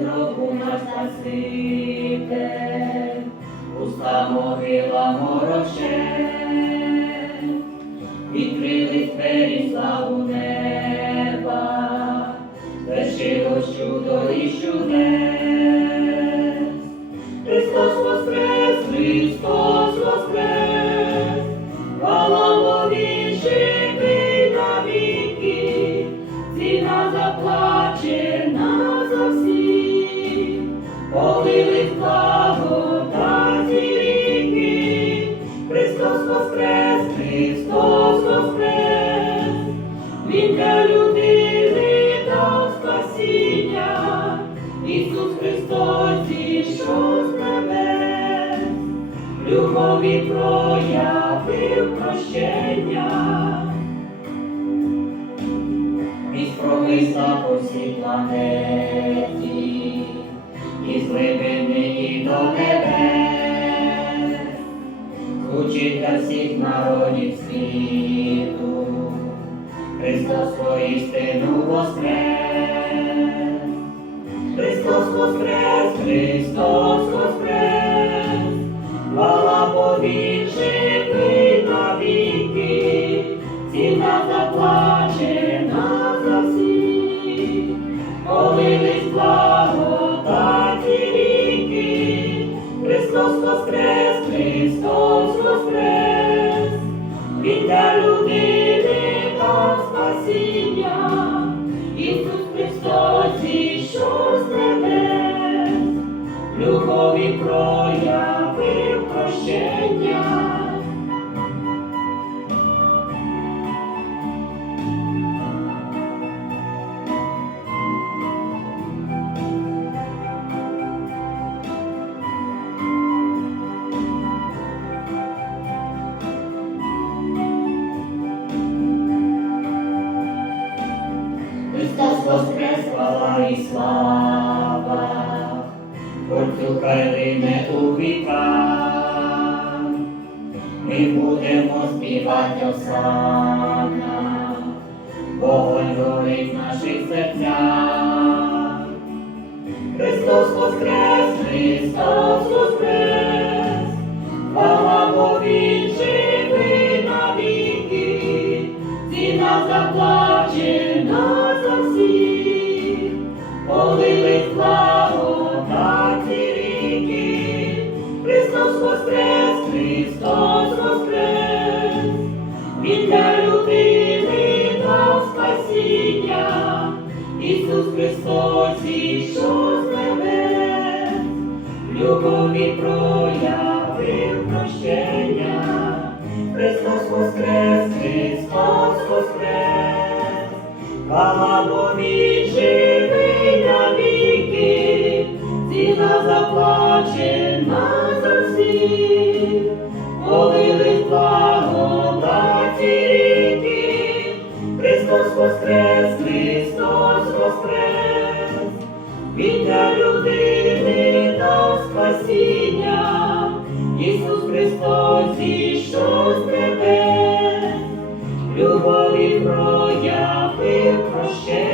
гробу нас Спаситель, уста могила мороче, відкрили двері славу неба, вершилось чудо і чудес. Полились благодаті. Ріки, Христос воскрес, Христос воскрес, Він для людини дав спасіння, Ісус Христос зійшов з небес, любові проявив прощення. Христос воістину воскрес, Христос воскрес, Христос воскрес, хвала Бо Він живий навіки, ціна заплачена за всіх, полились благодаті ріки, Христос воскрес, Христос воскрес, Він для людини дав спасіння, Ісус Христос зійшов з небес, любові проявив прощення. Воскрес, хвала і слава, Творцю хай у віка, ми будемо співати осана, вогонь горить в наших серцях. Христос воскрес, Христос воскрес, хвала Бо Він живий навіки, ціна заплачена Він для людини дав спасіння, Ісус Христос зійшов з небес, любові проявив прощення, Христос воскрес, Христос воскрес, хвала Бо Він живий ціна заплачена за всіх, полились благодаті Христос воскрес, Христос воскрес, Він людини дав спасіння, Ісус Христос зійшов з небес, любові проявив прощення.